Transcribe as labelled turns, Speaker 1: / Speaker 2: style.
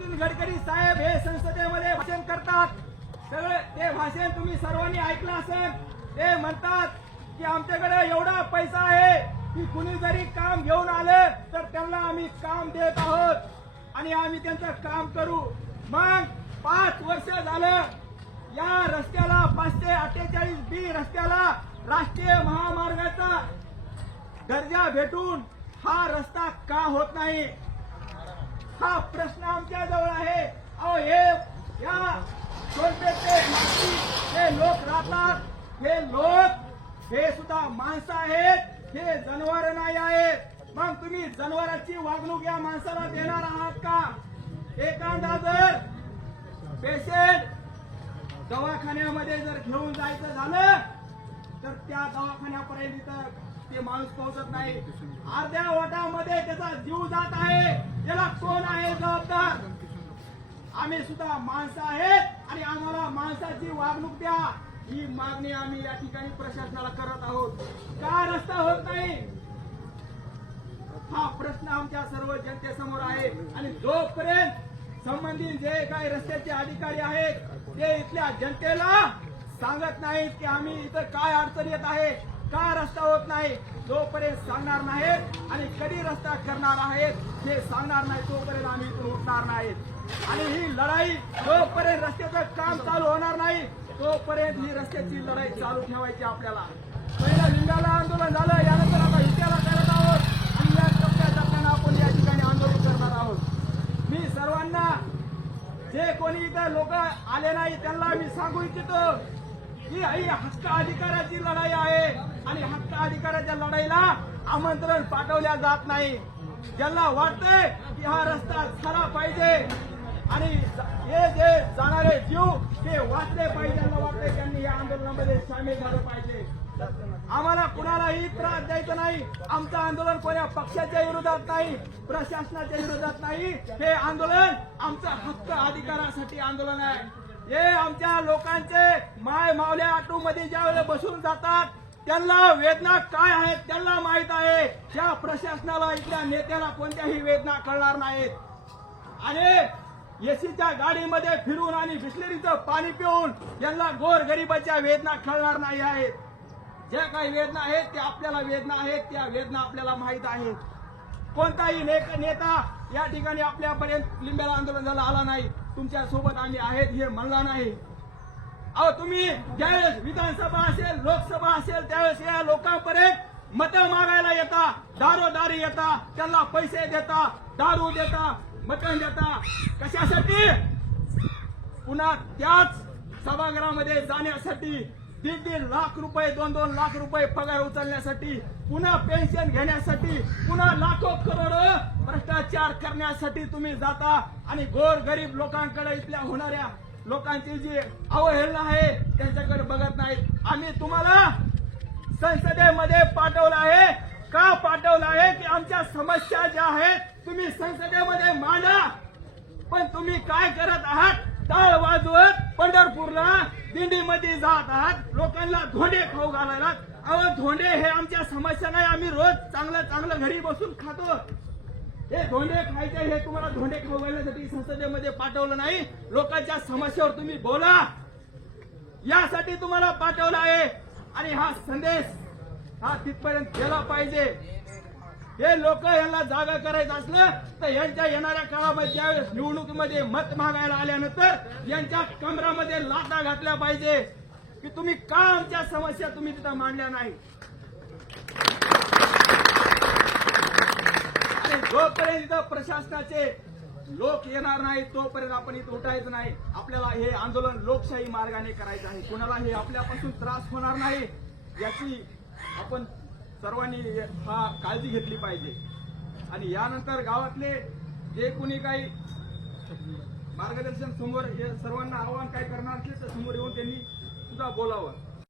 Speaker 1: नितीन गडकरी साहेब हे संसदेमध्ये भाषण करतात. सगळे ते भाषण तुम्ही सर्वांनी ऐकलं असेल. ते म्हणतात की आमच्याकडे एवढा पैसा आहे की कुणी जरी काम घेऊन आलं तर त्यांना आम्ही काम देत आहोत आणि आम्ही त्यांचं काम करू. मग पाच वर्ष झालं या रस्त्याला पाचशे अठ्ठेचाळीस बी रस्त्याला राष्ट्रीय महामार्गाचा दर्जा भेटून हा रस्ता का होत नाही? हा प्रश्न आमच्या जवळ आहे. अहो हे या सोनपेठचे हे लोक राहतात. हे लोक हे सुद्धा माणसं आहेत. हे जनावर नाही आहेत. मग तुम्ही जनावरांची वागणूक या माणसाला देणार आहात का? एखादा जर पेशंट दवाखान्यामध्ये जर घेऊन जायचं झालं त्या दवाखान्यापर्यंत ते माणूस पोहोचत नाही. अर्ध्या वाटामध्ये त्याचा जीव जात आहे. त्याला कोण आहे जबाबदार? आम्ही सुद्धा माणसं आहेत आणि आम्हाला माणसाची वागणूक द्या. ही मागणी आम्ही या ठिकाणी प्रशासनाला करत आहोत. का रस्ता होत नाही? हा प्रश्न आमच्या सर्व जनतेसमोर आहे. आणि जोपर्यंत संबंधित जे काही रस्त्याचे अधिकारी आहेत ते इथल्या जनतेला सांगत नाहीत की आम्ही इथं काय अडचण येत आहे का रस्ता होत नाही जोपर्यंत सांगणार नाहीत आणि कधी रस्ता करणार आहेत हे सांगणार नाही तोपर्यंत आम्ही इथून उठणार नाहीत. आणि ही लढाई जोपर्यंत रस्त्याचं काम चालू होणार नाही तोपर्यंत ही रस्त्याची लढाई चालू ठेवायची आपल्याला. पहिलं लिंगाला आंदोलन झालं यानंतर आता इत्याला करत आहोत. आणि या टप्प्या टप्प्यानं आपण या ठिकाणी आंदोलन करणार आहोत. मी सर्वांना जे कोणी इथं लोक आले नाही त्यांना मी सांगू इच्छितो. ही ही हक्क अधिकाराची लढाई आहे. आणि हक्क अधिकाराच्या लढाईला आमंत्रण पाठवल्या जात नाही. ज्यांना वाटतंय की हा रस्ता झाला पाहिजे आणि हे जे जाणारे जीव ते वाचले पाहिजे त्यांना वाटतंय त्यांनी या आंदोलनामध्ये सामील झालं पाहिजे. आम्हाला कुणालाही त्रास द्यायचा नाही. आमचं आंदोलन कोण्या पक्षाच्या विरोधात नाही प्रशासनाच्या विरोधात नाही. हे आंदोलन आमचं हक्क अधिकारासाठी आंदोलन आहे. हे आमच्या लोकांचे माय मावल्या ऑटो मध्ये ज्या वेळेला बसून जातात त्यांना वेदना काय आहेत त्यांना माहीत आहे. त्या प्रशासनाला इथल्या नेत्याला कोणत्याही वेदना कळणार नाहीत. आणि एसीच्या गाडीमध्ये फिरून आणि बिस्लरीचं पाणी पिऊन यांना गोर गरिबाच्या वेदना कळणार नाही आहेत. ज्या काही वेदना आहेत त्या आपल्याला वेदना आहेत त्या वेदना आपल्याला माहीत आहेत. कोणताही नेता या ठिकाणी आपल्यापर्यंत लिंबेला आंदोलन झाला आला नाही. तुमच्यासोबत आम्ही आहेत हे म्हणला नाही. अहो तुम्ही ज्यावेळेस विधानसभा असेल लोकसभा असेल त्यावेळेस या लोकांपर्यंत मतं मागायला येता दारोदारी येता त्यांना पैसे देता दारू देता मटण देता. कशासाठी? पुन्हा त्याच सभागृहामध्ये जाण्यासाठी दीड दीड लाख रुपये दोन दोन लाख रुपये पगार उचलण्यासाठी पुन्हा पेन्शन घेण्यासाठी पुन्हा लाखो करोड भ्रष्टाचार करण्यासाठी तुम्ही जाता. आणि गोर गरीब लोकांकडे इथल्या होणाऱ्या लोकांची जी अवहेलना आहे त्यांच्याकडे बघत नाहीत. आम्ही तुम्हाला संसदेमध्ये पाठवलं आहे. का पाठवलं आहे? की आमच्या समस्या ज्या आहेत तुम्ही संसदेमध्ये मांडा. पण तुम्ही काय करत आहात? टाळ वाजवत पंढरपूरला दिंडीमध्ये जात आहात. लोकांना धोंडे खाऊ घालायला. अहो धोंडे हे आमच्या समस्या नाही. आम्ही रोज चांगलं चांगलं घरी बसून खातो. हे धोंडे खायचे हे तुम्हाला धोंडे खाऊ घालण्यासाठी संसदेमध्ये पाठवलं नाही. लोकांच्या समस्येवर तुम्ही बोला. यासाठी तुम्हाला पाठवलं आहे. आणि हा संदेश हा तिथपर्यंत गेला पाहिजे. हे लोक यांना जागा करायचं असलं तर यांच्या येणाऱ्या काळामध्ये ज्यावेळेस निवडणुकीमध्ये मत मागायला आल्यानंतर यांच्या कमरामध्ये लाटा घातल्या पाहिजे. की तुम्ही का आमच्या समस्या तुम्ही तिथं मांडल्या नाही? आणि जोपर्यंत इथं प्रशासनाचे लोक येणार नाही तोपर्यंत आपण इथं उठायचं नाही. आपल्याला हे आंदोलन लोकशाही मार्गाने करायचं आहे. कुणाला हे आपल्यापासून त्रास होणार नाही. याची आपण सर्वांनी हा काळजी घेतली पाहिजे. आणि यानंतर गावातले जे कोणी काही मार्गदर्शन समोर हे सर्वांना आव्हान काय करणार असले तर समोर येऊन त्यांनी सुद्धा बोलावं.